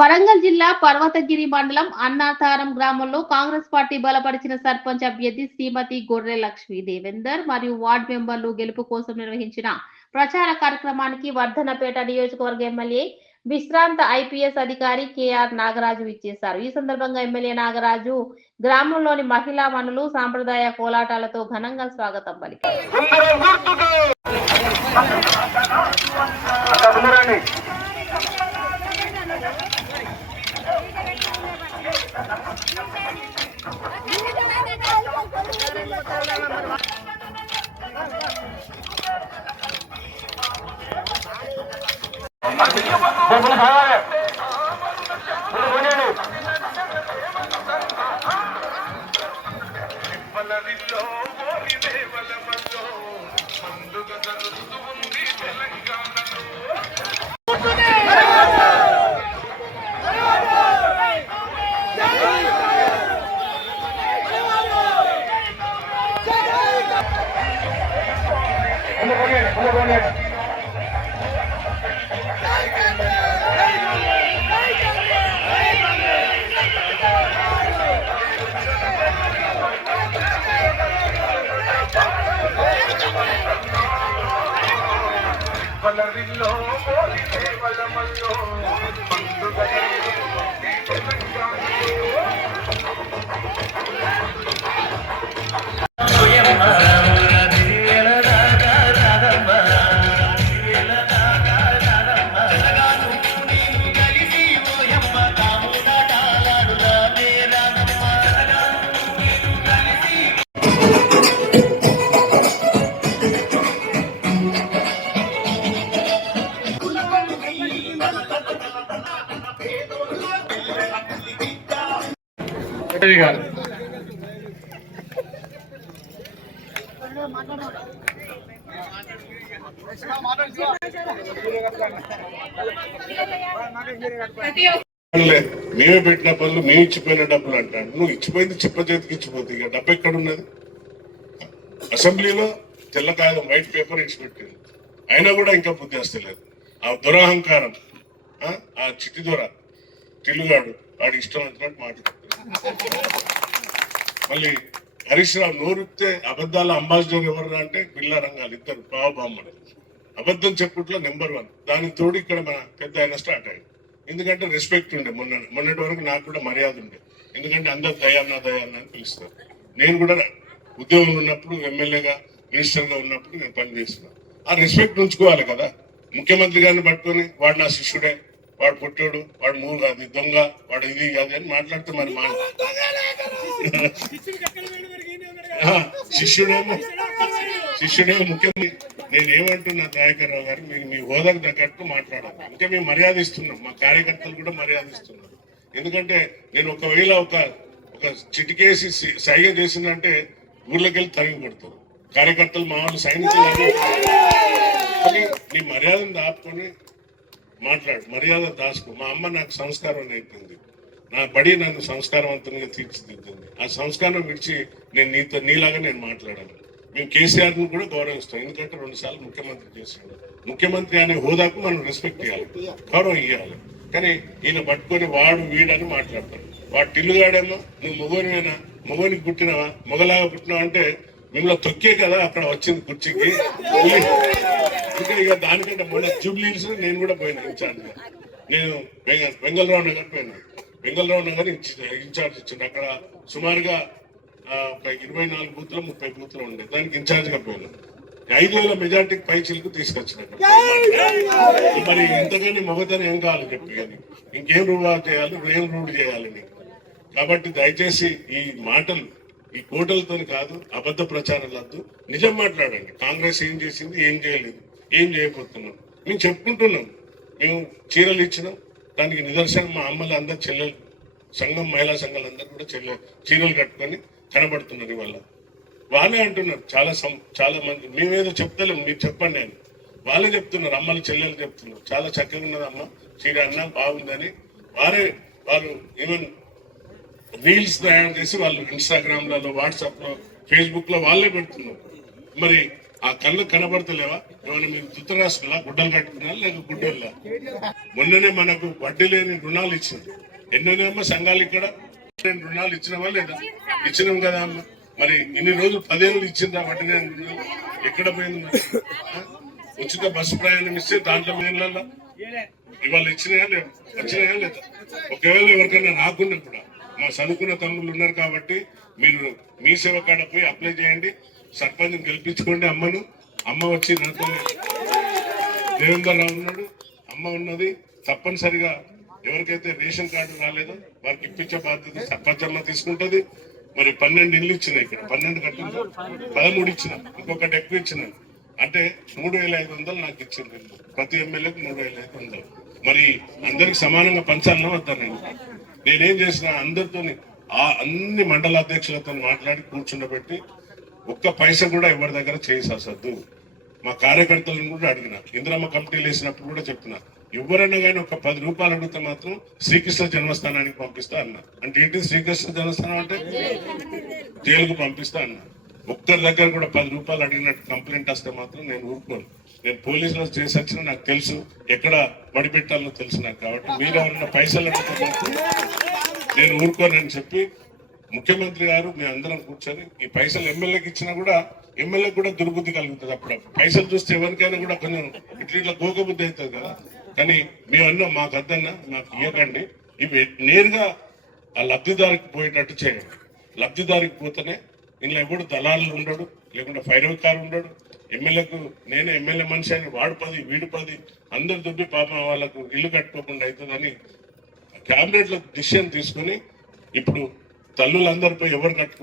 వరంగల్ జిల్లా పర్వతగిరి మండలం అన్నాతారం గ్రామంలో కాంగ్రెస్ పార్టీ బలపరిచిన సర్పంచ్ అభ్యర్థి శ్రీమతి గొర్రె లక్ష్మీ దేవేందర్ మరియు వార్డు మెంబర్లు గెలుపు కోసం నిర్వహించిన ప్రచార కార్యక్రమానికి వర్ధనపేట నియోజకవర్గ ఎమ్మెల్యే విశ్రాంత ఐపీఎస్ అధికారి కేఆర్ నాగరాజు ఇచ్చేశారు. ఈ సందర్భంగా ఎమ్మెల్యే నాగరాజు గ్రామంలోని మహిళా మనులు సాంప్రదాయ కోలాటాలతో ఘనంగా స్వాగతం పలికారు. మేమే పెట్టిన పనులు మేము ఇచ్చిపోయిన డబ్బులు అంటాడు. నువ్వు ఇచ్చిపోయింది చిప్ప చేతికి ఇచ్చిపోతుంది. ఇక డబ్బు ఎక్కడున్నది? అసెంబ్లీలో తెల్ల కాగితం వైట్ పేపర్ ఇచ్చిపెట్టింది, అయినా కూడా ఇంకా బుద్ధి వస్తలేదు. ఆ దురహంకారం, ఆ చిట్టి దొర తిల్లుగాడు వాడి ఇష్టం వచ్చినట్టు మాట్లాడుతున్నాడు. మళ్ళీ హరీష్ రావు నోరుతే అబద్ధాల అంబాసిడర్ ఎవరు అంటే బిల్లా రంగాలు ఇద్దరు బావబామ్మలు. అబద్ధం చెప్పుట్లో నెంబర్ 1. దానికి తోడు ఇక్కడ మన పెద్ద ఆయన స్టార్ట్ అయ్యింది. ఎందుకంటే రెస్పెక్ట్ ఉండే మొన్నటి వరకు నాకు కూడా మర్యాద ఉండే. ఎందుకంటే అందరు దయాన్న అని పిలుస్తారు. నేను కూడా ఉద్యోగంలో ఉన్నప్పుడు ఎమ్మెల్యేగా మినిస్టర్గా ఉన్నప్పుడు నేను పనిచేస్తున్నాను. ఆ రెస్పెక్ట్ ఉంచుకోవాలి కదా. ముఖ్యమంత్రి గారిని పట్టుకొని వాడు నా శిష్యుడే, వాడు పుట్టాడు, వాడు మూడు అది దొంగ, వాడు ఇది అది అని మాట్లాడితే మరి మా శిష్యుడేమో ముఖ్యమంత్రి. నేనేమంటున్నా దయాకర్రావు గారు, మీరు మీ హోదాకు తగ్గట్టు మాట్లాడాలి. ఇంకా మేము మర్యాద ఇస్తున్నాం, మా కార్యకర్తలు కూడా మర్యాద ఇస్తున్నాం. ఎందుకంటే నేను ఒకవేళ ఒక చిటికేసి సైగ చేసిందంటే ఊర్లోకి వెళ్ళి తరిగి కొడతారు కార్యకర్తలు, మా వాళ్ళు సైనికులు. కానీ నీ మర్యాదను దాపుకొని మాట్లాడు, మర్యాద దాచుకో. మా అమ్మ నాకు సంస్కారం నేర్పింది, నా బడి నన్ను సంస్కారవంతంగా తీర్చిదిద్దింది. ఆ సంస్కారం విడిచి నేను నీలాగా నేను మాట్లాడాను. మేము కేసీఆర్ను కూడా గౌరవిస్తాం, ఎందుకంటే 2 సార్లు ముఖ్యమంత్రి చేశాడు. ముఖ్యమంత్రి అనే హోదాకు మనం రెస్పెక్ట్ ఇవ్వాలి, గౌరవం ఇవ్వాలి. కానీ ఈయన పట్టుకొని వాడు వీడని మాట్లాడతాడు. వాడు టిల్లుగాడేమో నువ్వు మొగోనివేనా, మొగోనికి పుట్టినవా, మొగలాగా పుట్టినావా అంటే మిమ్మల్ని తొక్కే కదా అక్కడ వచ్చింది కుర్చీకి. ఇంకా ఇక దానికంటే మొన్న జూబ్లీస్ నేను కూడా పోయినా ఇన్ఛార్జ్గా. నేను వెంగళరావు నగర్ పోయినా. వెంగళరావు నగర్ ఇన్ఛార్జ్ ఇచ్చిండు. అక్కడ సుమారుగా ఒక 24 బూత్లు 30 బూత్లు ఉండే, దానికి ఇన్ఛార్జ్గా పోయినా. 5,000 మెజార్టీకి పై చిలుకు తీసుకొచ్చినాక మరి ఎంతగాని మొగతని ఏం కావాలి చెప్పి, కానీ ఇంకేం రూఢ చేయాలి, ఏం రూఢ చేయాలి నీకు. కాబట్టి దయచేసి ఈ మాటలు ఈ కోటలతో కాదు, అబద్ధ ప్రచారాలు వద్దు, నిజం మాట్లాడండి. కాంగ్రెస్ ఏం చేసింది, ఏం చేయలేదు, ఏం చేయబోతున్నాం మేము చెప్పుకుంటున్నాం. మేము చీరలు ఇచ్చినాం, దానికి నిదర్శనం మా అమ్మలు అందరు చెల్లెలు సంఘం, మహిళా సంఘాలు అందరూ కూడా చీరలు కట్టుకొని కనబడుతున్నారు. ఇవాళ వాళ్ళే అంటున్నారు, చాలా మంది. మేమేదో చెప్తలేం, మీరు చెప్పండి అని. వాళ్ళే చెప్తున్నారు, అమ్మలు చెల్లెలు చెప్తున్నారు చాలా చక్కగా ఉన్నది అమ్మ చీర అన్నా బాగుందని. వాళ్ళు ఈవెన్ రీల్స్ తయారు చేసి వాళ్ళు ఇన్స్టాగ్రామ్లలో, వాట్సాప్లో, ఫేస్బుక్లో వాళ్ళే పెడుతున్నారు. మరి ఆ కళ్ళు కనబడతలేవా? ఏమైనా మీరు ధృతరాష్ట్రులా గుడ్డలు కట్టుకున్నా లేక గుడ్డోళ్ళ? మొన్ననే మనకు వడ్డీ లేని రుణాలు ఇచ్చింది. ఎన్నోనేమో సంఘాలు ఇక్కడ రుణాలు ఇచ్చినావా లేదా? ఇచ్చినాం కదా అమ్మ. మరి ఇన్ని రోజులు 10 ఏళ్ళు ఇచ్చిందా వడ్డీ లేని రుణాలు? ఎక్కడ పోయింది మరి? ఉచిత బస్సు ప్రయాణం ఇస్తే దాంట్లో మేళ్ళ ఇవాళ వచ్చినాయా లేదా? ఒకవేళ ఎవరికైనా రాకుండా కూడా మా చదువుకున్న తమ్ముళ్ళు ఉన్నారు కాబట్టి మీరు మీ సేవ కాడ పోయి అప్లై చేయండి, సర్పంచ్ గెలిపించుకోండి. అమ్మ వచ్చి నాతో దేవేందర్ రావు ఉన్నాడు, అమ్మ ఉన్నది. తప్పనిసరిగా ఎవరికైతే రేషన్ కార్డు రాలేదో వారికి ఇప్పించే బాధ్యత సర్పంచ్ అమ్మ తీసుకుంటది. మరి 12 ఇల్లు ఇచ్చినాయి, ఇక్కడ 12 కట్టిందో 13 ఇచ్చిన, ఇంకొకటి ఎక్కువ ఇచ్చిన. అంటే 3500 నాకు ఇచ్చింది. ప్రతి ఎమ్మెల్యేకి 3500. మరి అందరికి సమానంగా పంచాలన్నా వద్దా? నేనేం చేసిన అందరితోని అన్ని మండల అధ్యక్షులతో మాట్లాడి కూర్చుండబెట్టి ఒక్క పైసా కూడా ఎవరి దగ్గర చేసద్దు. మా కార్యకర్తలను కూడా అడిగిన, ఇందిరమ్మ కమిటీలు వేసినప్పుడు కూడా చెప్పిన, ఎవరన్నా కానీ ఒక 10 రూపాయలు అడిగితే మాత్రం శ్రీకృష్ణ జన్మస్థానానికి పంపిస్తా అన్న. అంటే ఏంటి శ్రీకృష్ణ జన్మస్థానం అంటే? జైలుకు పంపిస్తా అన్న. ఒక్కరి దగ్గర కూడా 10 రూపాయలు అడిగినట్టు కంప్లైంట్ వస్తే మాత్రం నేను ఊరుకోను. నేను పోలీసులు చేసి వచ్చినా నాకు తెలుసు, ఎక్కడ పడిపెట్టాలో తెలుసు నాకు. కాబట్టి మీరు ఎవరన్నా పైసలు అడిగితే మాత్రం నేను ఊరుకోనని చెప్పి ముఖ్యమంత్రి గారు మీ అందరం కూర్చొని ఈ పైసలు ఎమ్మెల్యేకి ఇచ్చినా కూడా ఎమ్మెల్యేకి కూడా దుర్బుద్ధి కలుగుతుంది. అప్పుడు పైసలు చూస్తే ఎవరికైనా కూడా కొంచెం ఇట్లా గోకబుద్ధి అవుతుంది కదా. కానీ మేమన్నా మాకు అద్దన్నా నాకు ఇవ్వకండి, ఇవి నేరుగా ఆ లబ్ధిదారికి పోయేటట్టు చేయండి. లబ్ధిదారికి పోతేనే ఇంట్లో ఎవడు దళాలు ఉండడు, లేకుంటే ఫైరవకారు ఉండడు. ఎమ్మెల్యేకు నేనే ఎమ్మెల్యే మనిషి అని వాడు 10 వీడు 10 అందరు దుబ్బి పాపం వాళ్ళకు ఇల్లు కట్టుకోకుండా అవుతుందని క్యాబినెట్ లో డిసిషన్ తీసుకుని ఇప్పుడు తల్లులందరిపై ఎవరు కట్టుకున్నారు